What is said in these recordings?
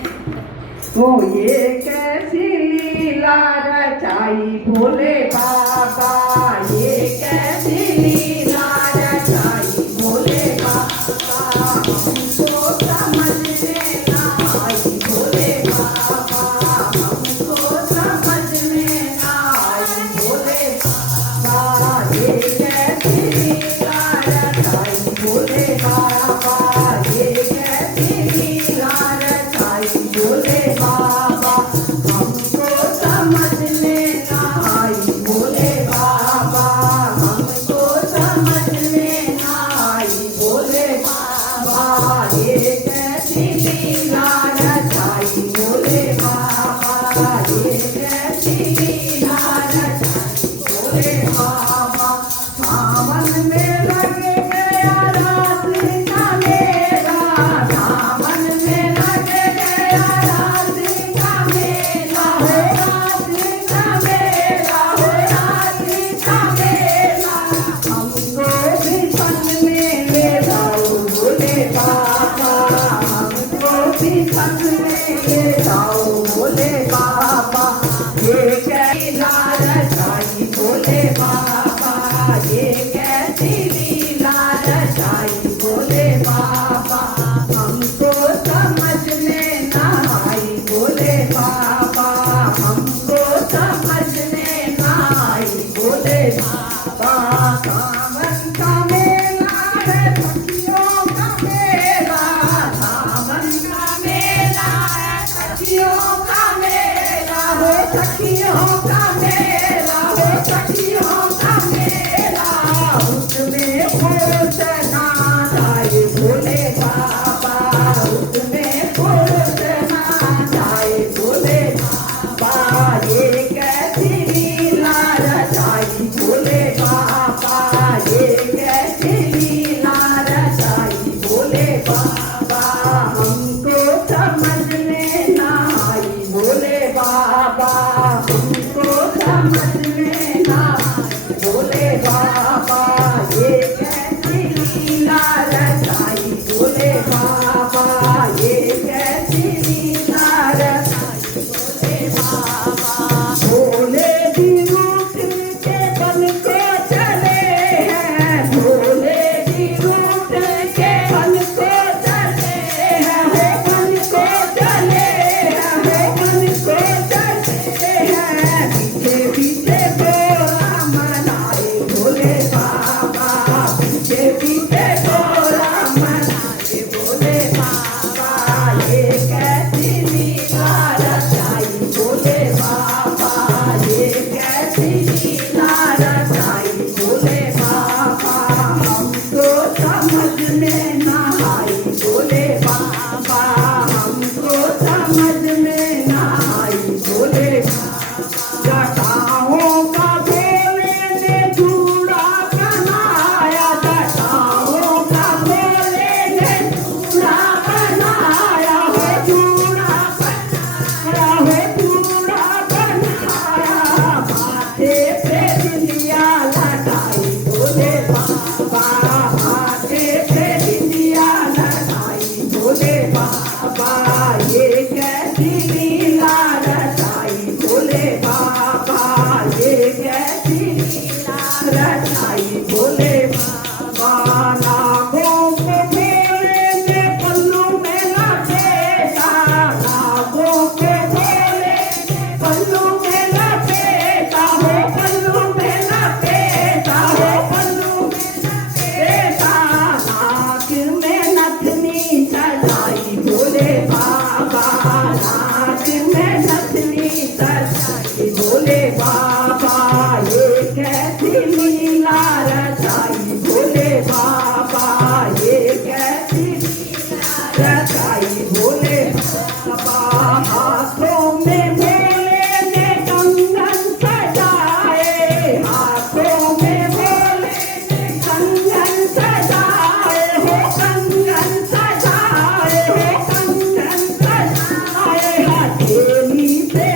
तो ये कैसी लीला रचाई भोले बाबा, ये कैसी लीला रचाई भोले बाबा, हमको समझ में ना आई भोले बाबा, हमको समझ में ना आई भोले बाबा, ये कैसी लीला रचाई भोले बाबा, ये कैसी लीला रचाई भोले बाबा, हमको समझ में ना आई भोले बाबा, हमको समझ में ना आई भोले बाबा, ये कैसी लीला रचाई भोले बाबा, ये कैसी लीला रचाई भोले बाबा, सावन में लग गया राधिका मेला, सावन में लग गया राधिका मेला, हो राधिका मेला, हो राधिका मेला, हमको भी संग में ले जाओ भोले बाबा, हमको भी संग में ले जाओ भोले बाबा, ये कैसी लीला रचाई भोले बाबा, ये कैसी लीला रचाई भोले बाबा, हमको समझ में ना आई भोले बाबा, हमको समझ में ना आई भोले बाबा, सावन का मेला है सखियों का मेला, सावन का मेला है सखियों का मेला, हो सखियों का मेला, हो सखियों का मेला, उसमें खोज ना जाए भोले बाबा, उसमें खोज ना जाए भोले बाबा, ये कैसी लीला रचाई भोले बाबा, ये कैसी लीला रचाई भोले बाबा, हमको समझ में ना आई भोले बाबा, हमको समझ में ना आई भोले बाबा, ये कैसी लीला रचाई भोले बाबा, ये कैसी लीला रचाई भोले बाबा, भोले जी रूठ के बन को चले हैं, भोले जी रूठ के बन को चले हैं, हो बन को चले हैं, हो बन को चले हैं, पीछे पीछे गोरा मनाए भोले बाबा, पीछे पीछे गोरा मनाए भोले बाबा, ये कैसी लीला रचाई भोले बाबा, ये कैसी लीला रचाई भोले बाबा, हमको समझ में ना आई भोले बाबा, हमको समझ में ना आई भोले बाबा, जटाओं का भोले ने जूड़ा बनाया, जटाओं का भोले ने जूड़ा बनाया, हो जूड़ा बनाया, हो जूड़ा बनाया, माथे पे बिंदिया लगाई भोले बाबा, माथे पे बिंदिया लगाई भोले बाबा, ये कैसी लीला रचाई भोले बाबा, ये कैसी लीला रचाई भोले बाबा, नागों को भोले ने पल्लू में लपेटा, नागों को भोले ने पल्लू में लपेटा, हो पल्लू में लपेटा, हो पल्लू में लपेटा, नाक में नथनी सजाई भोले बाबा, नाक में नथनी सजाई भोले बाबा, ये कैसी लीला रचाई भोले बाबा, ये कैसी लीला रचाई भोले बाबा, हाथों में भोले ने कंगन सजाए, हाथों में भोले ने कंगन सजाए, हो कंगन सजाए, हो कंगन सजाए, हथेली पे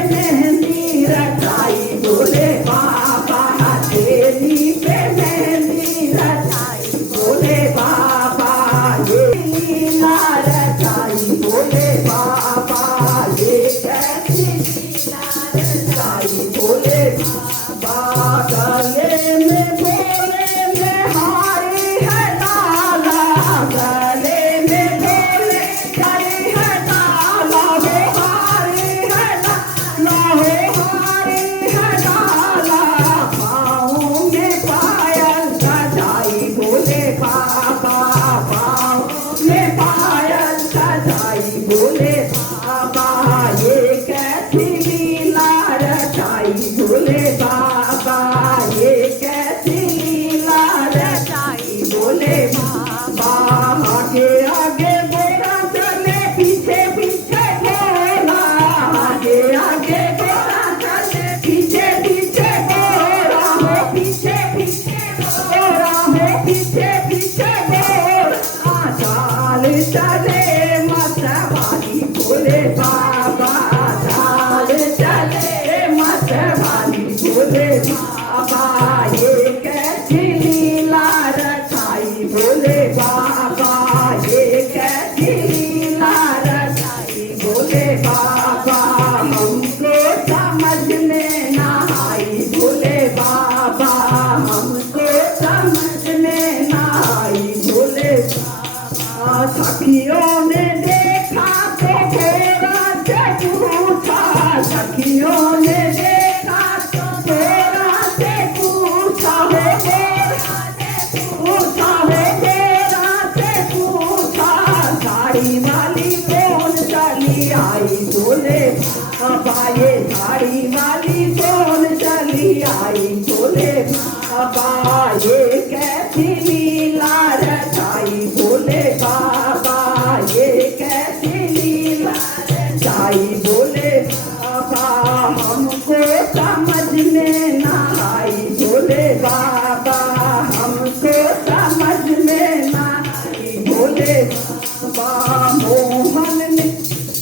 बाबा ये कैसी लीला रचाई भोले बाबा ये कैसी लीला रचाई भोले बाबा आगे आगे गोरा चले पीछे पीछे गोरा आगे आगे गोरा चले पीछे पीछे गोरा हो पीछे पीछे गोरा हो पीछे पीछे गोरा चाल चले मतवाली भोले बाबा चाल चले मतवाली भोले बाबा ये कैसी लीला रचाई भोले बाबा ये कैसी लीला रचाई भोले बाबा हमको समझ में ना आई भोले बाबा हमको समझ में ना आई भोले बाबा सखियों ने देखा तो गोरा से पूछा सखियों ने देखा तो गोरा से पूछा हो गोरा से पूछा हो गोरा से पूछा साड़ी वाली कौन चली आई बोले बाबा ये साड़ी वाली कौन चली आई बोले बाबा ये कैसी लीला रचाई भोले बाबा ये कैसी लीला रचाई भोले बाबा हमको समझ में ना आई भोले बाबा हमको समझ में ना आई भोले बाबा मोहन ने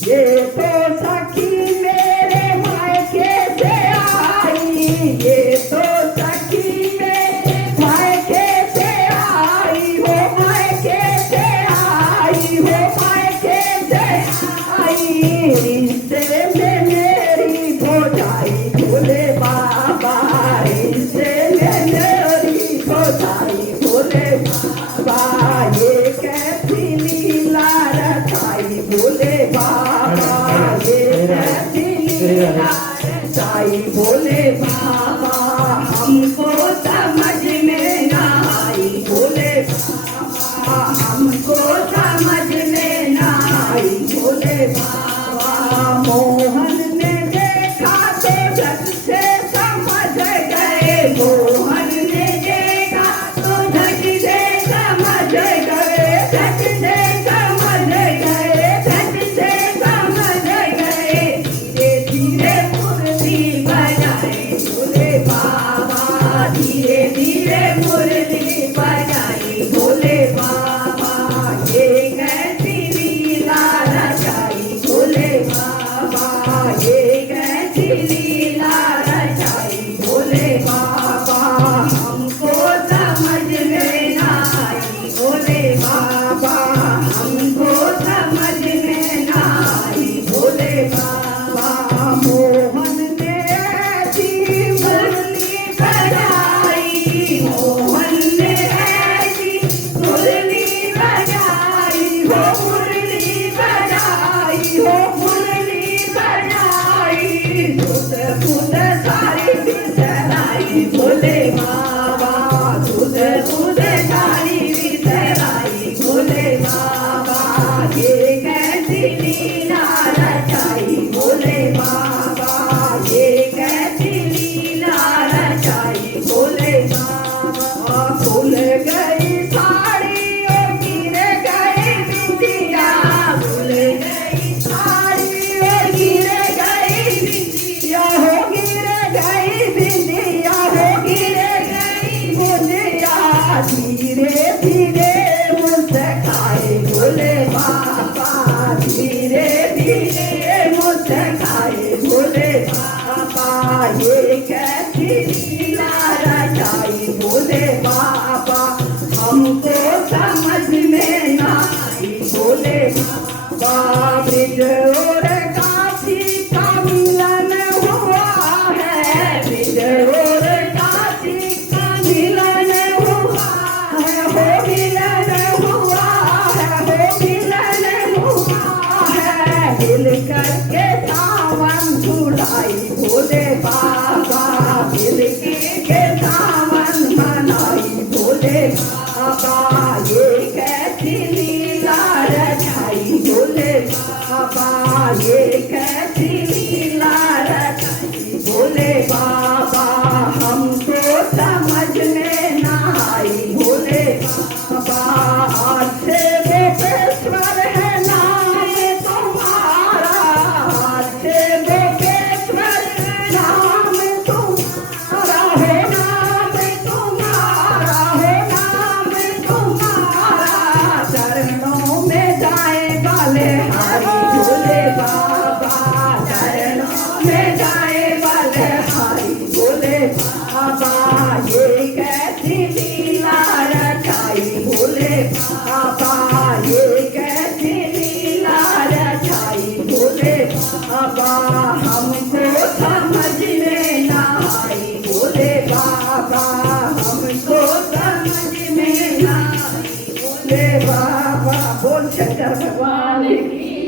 ये तो सखी मेरे मायके से आई ये तो सखी मेरे मायके से आई हो मायके से आई हो मायके से आई रिश्ते में मेरी भौजाई भोले बाबा रिश्ते में मेरी भौजाई भोले बाबा ये कैसी लीला रचाई भोले बाबा ये कैसी लीला रचाई भोले बाबा हमको समझ में ना आई भोले बाबा हमको समझ में ना आई भोले बाबा मोहन ने देखा तो झट से समझ गए मोहन ने देखा तो झट से समझ गए झट से समझ गए झट से समझ गए धीरे धीरे मुरली बजाए भोले बाबा धीरे धीरे मुरली बजाई भोले बाबा ये कैसी लीला रचाई भोले बाबा ये कैसी लीला रचाई भोले बाबा हमको समझ में ना आई भोले बाबा हमको समझ में ना आई भोले बाबा मोहन ने ऐसी मुरली बजाई मोहन ने ऐसी मुरली बजाई हो मुरली बजाई हो मुरली बजाई सुध सुध सारी बिसराई भोले बाबा सुध सुध सारी बिसराई भोले बाबा ये कैसी लीला रचाई भोले बाबा ये कैसी लीला रचाई भोले बाबा भूल गई साड़ी ओ गिर गई बिंदिया भूल गई साड़ी ओ गिर गई बिंदिया हो गिर गई बिंदिया हो गिर गई बिंदिया धीरे धीरे मुस्काए भोले बाबा धीरे धीरे मुस्काए भोले बाबा ये कैसी लीला रचाई भोले बाबा हमको समझ में ना आई भोले बाबा ब्रिज और काशी का मिलन हुआ है ब्रिज और काशी का मिलन हुआ है हो मिलन हुआ है हो मिलन हुआ है दिल करके सावन झुलाई भोले बाबा दिल के सावन मनाई भोले बाबा ये कैसी लीला रचाई भोले बाबा ये कैसी लीला रचाई भोले बाबा, हमको समझ में ना आई भोले बाबा। अच्छे गोपेश्वर है नाम तुम्हारा, अच्छे गोपेश्वर है नाम तुम्हारा, हो नाम तुम्हारा, हो नाम तुम्हारा। चरणों में जाए वाले हरि भोले बाबा, चरणों में जाए वाले हरि भोले बाबा। ये कैसी लीला रचाई भोले बाबा, ये कैसी लीला रचाई भोले बाबा। हमको समझ में ना आई भोले बाबा, हमको समझ में ना आई भोले बाबा। बोल शंकर भगवान की